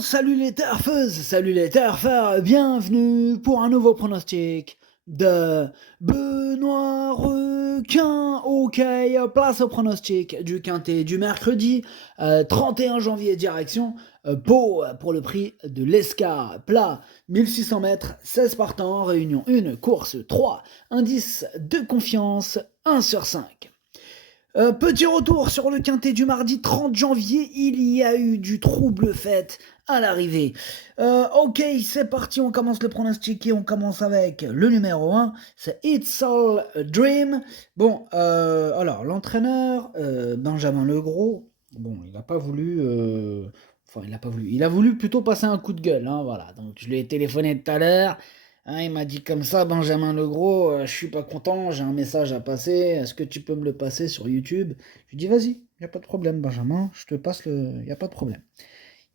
Salut les turfeuses, salut les turfeurs, bienvenue pour un nouveau pronostic de Benoît Requin. Ok, place au pronostic du quintet du mercredi 31 janvier direction Pau pour le prix de l'Escar. Plat 1600 mètres, 16 partants, réunion 1, course 3, indice de confiance 1 sur 5. Petit retour sur le quintet du mardi 30 janvier, il y a eu du trouble fait à l'arrivée. Ok, c'est parti, on commence le pronostic et on commence avec le numéro 1, c'est It's All a Dream. Bon, alors l'entraîneur, Benjamin Legros, bon, il n'a pas voulu... Enfin, il n'a pas voulu. Il a voulu plutôt passer un coup de gueule, hein, voilà. Donc je lui ai téléphoné tout à l'heure. Hein, il m'a dit comme ça, Benjamin Legros, je suis pas content, j'ai un message à passer, est-ce que tu peux me le passer sur YouTube? Je lui ai dit, vas-y, il n'y a pas de problème, Benjamin, je te passe le... Il n'y a pas de problème.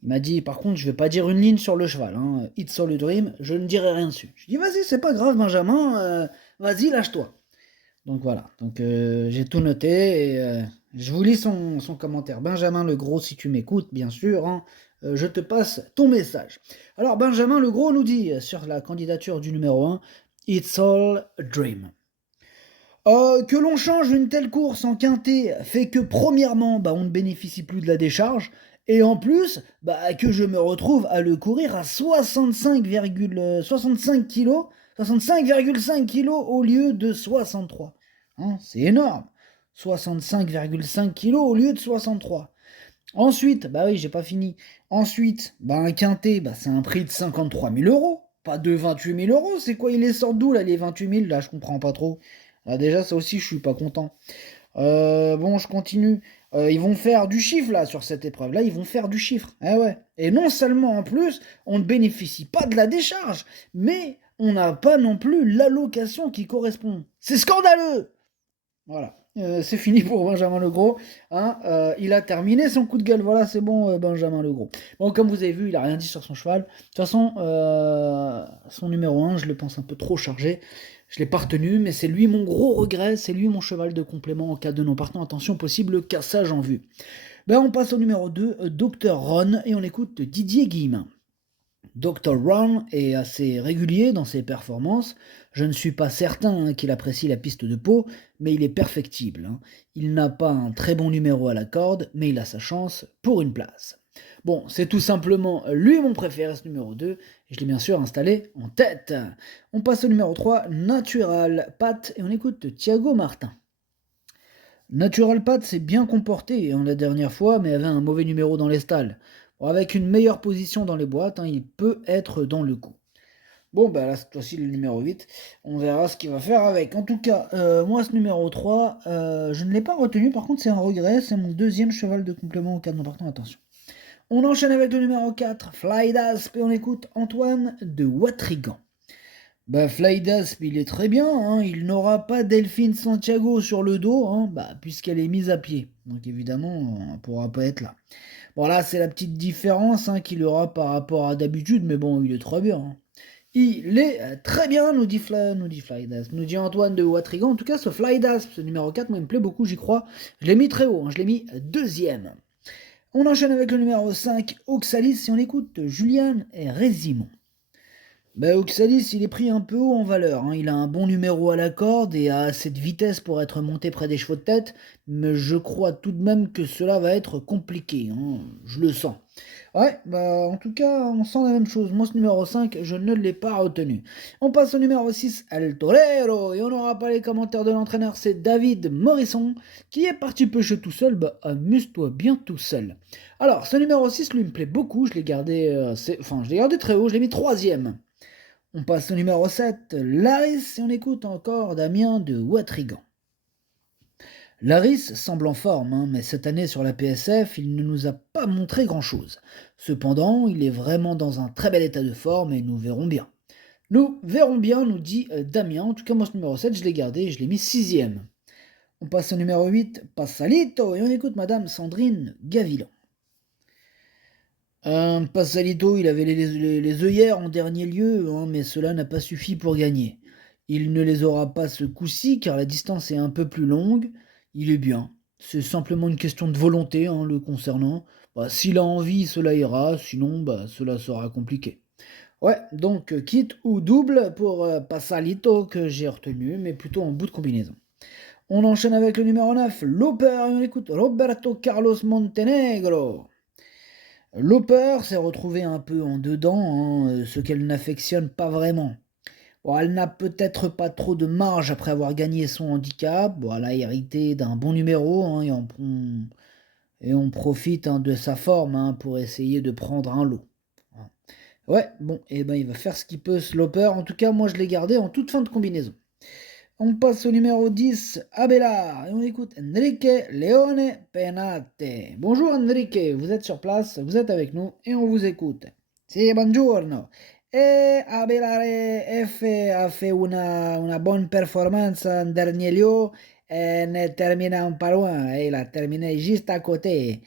Il m'a dit, par contre, je vais pas dire une ligne sur le cheval, hein. It's All a Dream, je ne dirai rien dessus. Je lui ai dit, vas-y, c'est pas grave, Benjamin, vas-y, lâche-toi. Donc voilà, donc j'ai tout noté et je vous lis son commentaire. Benjamin Legros, si tu m'écoutes, bien sûr, hein, je te passe ton message. Alors Benjamin Legros nous dit sur la candidature du numéro 1, It's all a dream. Que l'on change une telle course en quintet fait que premièrement, on ne bénéficie plus de la décharge, et en plus, que je me retrouve à le courir à 65,65 kg, 65,5 kg au lieu de 63. Hein, c'est énorme. 65,5 kg au lieu de 63. Ensuite, oui, j'ai pas fini. Ensuite, un quintet, c'est un prix de 53 000 euros, pas de 28 000 euros. C'est quoi, il les sort d'où là, les 28 000? Là, je comprends pas trop. Là, déjà, ça aussi, je suis pas content. Bon, je continue. Ils vont faire du chiffre là sur cette épreuve. Là, ils vont faire du chiffre. Eh ouais. Et non seulement en plus, on ne bénéficie pas de la décharge, mais on n'a pas non plus l'allocation qui correspond. C'est scandaleux! Voilà. C'est fini pour Benjamin Legros. Hein, il a terminé son coup de gueule. Voilà, c'est bon, Benjamin Legros. Bon, comme vous avez vu, il a rien dit sur son cheval. De toute façon, son numéro 1, je le pense un peu trop chargé. Je l'ai pas retenu, mais c'est lui mon gros regret. C'est lui mon cheval de complément en cas de non partant. Attention, possible cassage en vue. On passe au numéro 2, Dr Ron, et on écoute Didier Guillemin. Dr. Ron est assez régulier dans ses performances. Je ne suis pas certain qu'il apprécie la piste de Pau, mais il est perfectible. Il n'a pas un très bon numéro à la corde, mais il a sa chance pour une place. Bon, c'est tout simplement lui mon préféré, ce numéro 2, et je l'ai bien sûr installé en tête. On passe au numéro 3, Natural Pat, et on écoute Thiago Martin. Natural Pat s'est bien comporté la dernière fois, mais avait un mauvais numéro dans les stalles. Bon, avec une meilleure position dans les boîtes, il peut être dans le coup. Bon, là, cette fois-ci, le numéro 8, on verra ce qu'il va faire avec. En tout cas, moi, ce numéro 3, je ne l'ai pas retenu. Par contre, c'est un regret. C'est mon deuxième cheval de complément au cadre d'important. Attention. On enchaîne avec le numéro 4, Flydasp, et on écoute Antoine de Watrigan. Flydasp, il est très bien, il n'aura pas Delphine Santiago sur le dos, puisqu'elle est mise à pied. Donc évidemment, on ne pourra pas être là. Bon, là, c'est la petite différence qu'il aura par rapport à d'habitude, mais bon, il est très bien. Il est très bien, nous dit Flydasp, nous dit Antoine de Watrigan. En tout cas, ce Flydasp, ce numéro 4, moi, il me plaît beaucoup, j'y crois. Je l'ai mis très haut, je l'ai mis deuxième. On enchaîne avec le numéro 5, Oxalis, et on écoute Julien et Résimon. Oxalis, il est pris un peu haut en valeur. Il a un bon numéro à la corde et a assez de vitesse pour être monté près des chevaux de tête, mais je crois tout de même que cela va être compliqué. Je le sens. Ouais, en tout cas, on sent la même chose. Moi, ce numéro 5, je ne l'ai pas retenu. On passe au numéro 6, El Torero, et on n'aura pas les commentaires de l'entraîneur, c'est David Morisson, qui est parti pêcher tout seul. Amuse-toi bien tout seul. Alors, ce numéro 6, lui, me plaît beaucoup. Je l'ai gardé, je l'ai gardé très haut, je l'ai mis troisième. On passe au numéro 7, Laris, et on écoute encore Damien de Watrigan. Laris semble en forme, mais cette année sur la PSF, il ne nous a pas montré grand-chose. Cependant, il est vraiment dans un très bel état de forme et nous verrons bien. Nous verrons bien, nous dit Damien. En tout cas, moi, ce numéro 7, je l'ai gardé et je l'ai mis sixième. On passe au numéro 8, Passalito, et on écoute Madame Sandrine Gavilan. Passalito, il avait les œillères en dernier lieu, mais cela n'a pas suffi pour gagner. Il ne les aura pas ce coup-ci, car la distance est un peu plus longue. Il est bien. C'est simplement une question de volonté, le concernant. Bah, s'il a envie, cela ira, sinon, bah, cela sera compliqué. Ouais, donc kit ou double pour Passalito que j'ai retenu, mais plutôt en bout de combinaison. On enchaîne avec le numéro 9, Loper, et on écoute Roberto Carlos Montenegro. Loper s'est retrouvée un peu en dedans, hein, ce qu'elle n'affectionne pas vraiment. Bon, elle n'a peut-être pas trop de marge après avoir gagné son handicap. Bon, elle a hérité d'un bon numéro, hein, et on profite, hein, de sa forme, hein, pour essayer de prendre un lot. Hein. Ouais, bon, et ben il va faire ce qu'il peut, Sloper. En tout cas, moi je l'ai gardé en toute fin de combinaison. On passe au numéro 10, Abelard, et on écoute Enrique Leone Penate. Bonjour Enrique, vous êtes sur place, vous êtes avec nous et on vous écoute. Si, buongiorno. Et Abelard a fait una bonne performance en dernier lieu et ne termina pas loin. Et il a terminé juste à côté.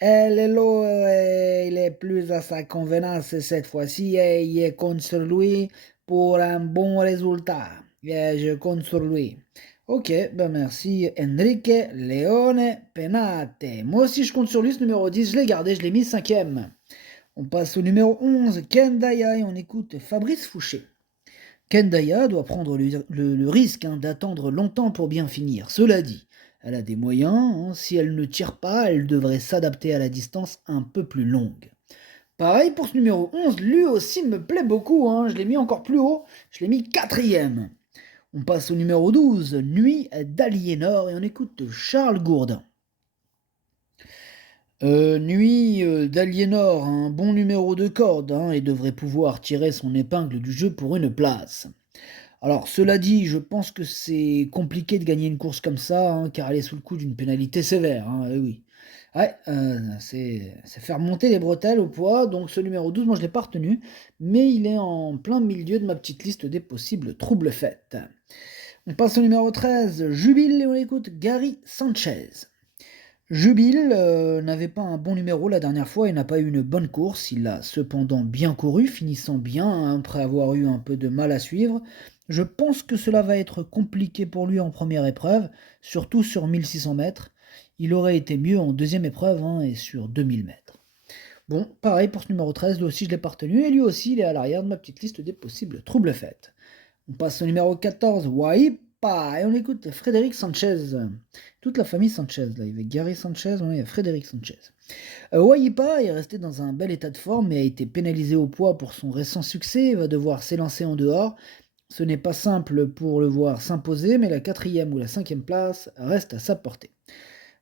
Et le lot, il est plus à sa convenance cette fois-ci et il compte sur lui pour un bon résultat. Je compte sur lui. Ok, ben merci Enrique Leone Penate. Moi aussi je compte sur lui, ce numéro 10, je l'ai gardé, je l'ai mis 5ème. On passe au numéro 11, Kendaya, et on écoute Fabrice Fouché. Kendaya doit prendre le risque, hein, d'attendre longtemps pour bien finir. Cela dit, elle a des moyens, hein, si elle ne tire pas, elle devrait s'adapter à la distance un peu plus longue. Pareil pour ce numéro 11, lui aussi me plaît beaucoup, hein, je l'ai mis encore plus haut, je l'ai mis 4ème. On passe au numéro 12, Nuit d'Aliénor, et on écoute Charles Gourdin. Nuit d'Aliénor, un bon numéro de corde, hein, et devrait pouvoir tirer son épingle du jeu pour une place. Alors, cela dit, je pense que c'est compliqué de gagner une course comme ça, hein, car elle est sous le coup d'une pénalité sévère, hein, oui. Ouais, c'est faire monter les bretelles au poids, donc ce numéro 12, moi je ne l'ai pas retenu, mais il est en plein milieu de ma petite liste des possibles troubles faits. On passe au numéro 13, Jubile, et on écoute Gary Sanchez. Jubile n'avait pas un bon numéro la dernière fois et n'a pas eu une bonne course. Il a cependant bien couru, finissant bien, hein, après avoir eu un peu de mal à suivre. Je pense que cela va être compliqué pour lui en première épreuve, surtout sur 1600 mètres. Il aurait été mieux en deuxième épreuve, hein, et sur 2000 mètres. Bon, pareil pour ce numéro 13, lui aussi je l'ai pas retenu, et lui aussi il est à l'arrière de ma petite liste des possibles troubles faits. On passe au numéro 14, Waipa, et on écoute Frédéric Sanchez. Toute la famille Sanchez, là, il y avait Gary Sanchez, il y a Frédéric Sanchez. Waipa est resté dans un bel état de forme, mais a été pénalisé au poids pour son récent succès et va devoir s'élancer en dehors. Ce n'est pas simple pour le voir s'imposer, mais la 4ème ou la 5ème place reste à sa portée.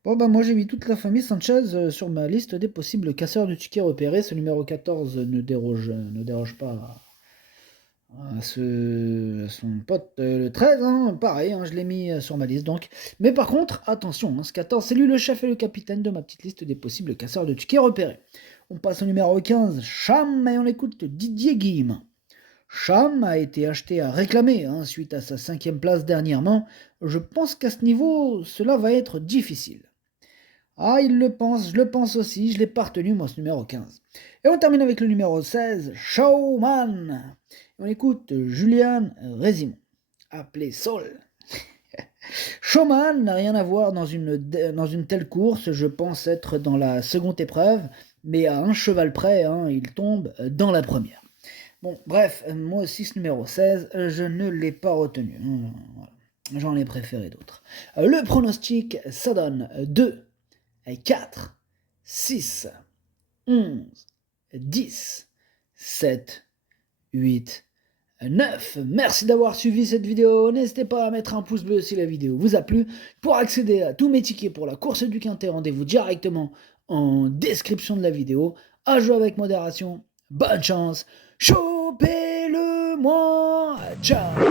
Bon, bah moi j'ai mis toute la famille Sanchez sur ma liste des possibles casseurs de tickets repérés. Ce numéro 14 ne déroge pas à son pote le 13, hein, pareil, hein, je l'ai mis sur ma liste donc. Mais par contre, attention, hein, ce 14, c'est lui le chef et le capitaine de ma petite liste des possibles casseurs de tickets repérés. On passe au numéro 15, Cham, et on écoute Didier Guillemin. Cham a été acheté à réclamer, hein, suite à sa 5ème place dernièrement. Je pense qu'à ce niveau, cela va être difficile. Ah, il le pense, je le pense aussi, je l'ai pas retenu, moi, ce numéro 15. Et on termine avec le numéro 16, Showman. On écoute Julian Résimon, appelé Sol. Showman n'a rien à voir dans une telle course, je pense être dans la seconde épreuve, mais à un cheval près, hein, il tombe dans la première. Bon, bref, moi aussi ce numéro 16, je ne l'ai pas retenu. Voilà. J'en ai préféré d'autres. Le pronostic, ça donne 2, 4, 6, 11, 10, 7, 8, 9. Merci d'avoir suivi cette vidéo. N'hésitez pas à mettre un pouce bleu si la vidéo vous a plu. Pour accéder à tous mes tickets pour la course du Quintet, rendez-vous directement en description de la vidéo. À jouer avec modération. Bonne chance. Chopez-le moi. Ciao.